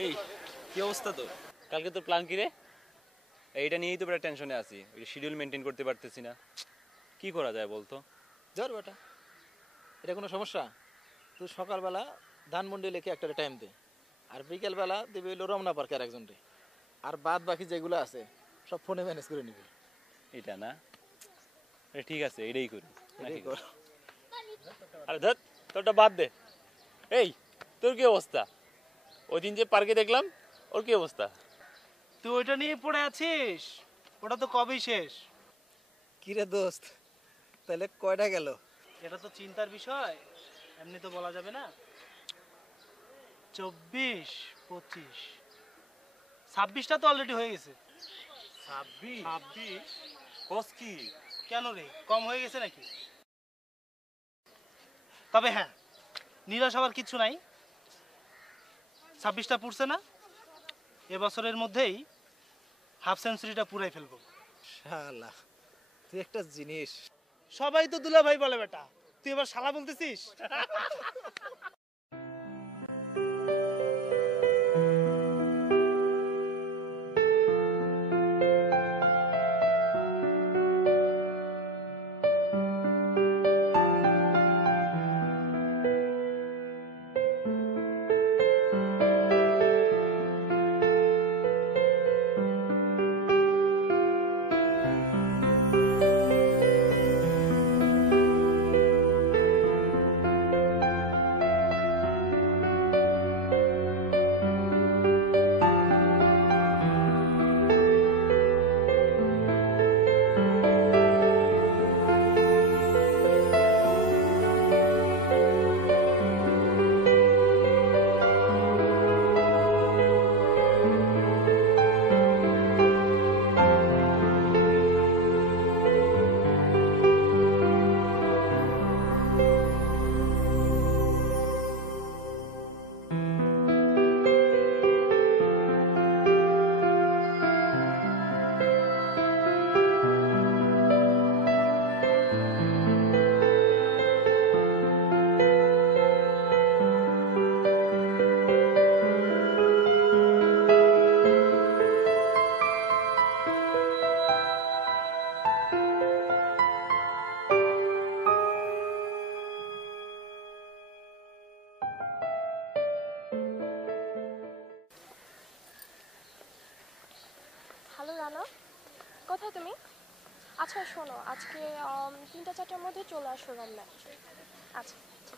এই কি অবস্থা তোর? কালকে তোর প্ল্যান কি রে? এইটা নিয়েই তো পুরো টেনশনে আছি। ওই শিডিউল মেনটেন করতে পারতেছি না। কি করা যায় বলতো? ধর বেটা, এটা কোনো সমস্যা? তুই সকালবেলা ধানমন্ডি লেখে একটা টাইম দে, আর বিকেলবেলা দিবি হইলো রমনা পার্কের একজন রে, আর বাদ বাকি যেগুলো আছে সব ফোনে ম্যানেজ করে নিবি। এটা না, ঠিক আছে, এটাই করি নাকি? এটাই কর। আরে ধর, তোরটা বাদ দে। এই, তোর কি অবস্থা? ওই দিন যে পার্কে দেখলাম, ওর কি অবস্থা? তুই ওইটা নিয়ে পড়ে আছিস? ওটা তো কবেই শেষ। কিরে দোস্ত, তাহলে কয়টা গেল? এটা তো চিন্তার বিষয়, এমনি তো বলা যাবে না। 24, 25, 26টা তো অলরেডি হয়ে গেছে। 26? কস কি? কেন রে, কম হয়ে গেছে নাকি? তবে হ্যাঁ, নিরাশ হওয়ার কিছু নাই। 26টা পুরছে না, এবছরের মধ্যেই হাফ সেঞ্চুরিটা পুরাই ফেলবো। শালা, তুই একটা জিনিস। সবাই তো দুলা ভাই বলে বেটা, তুই এবার শালা বলতেছিস? হ্যালো রানা, কোথায় তুমি? আচ্ছা শোনো, আজকে 3টা 4টার মধ্যে চলে আসো রমনা। আচ্ছা ঠিক আছে।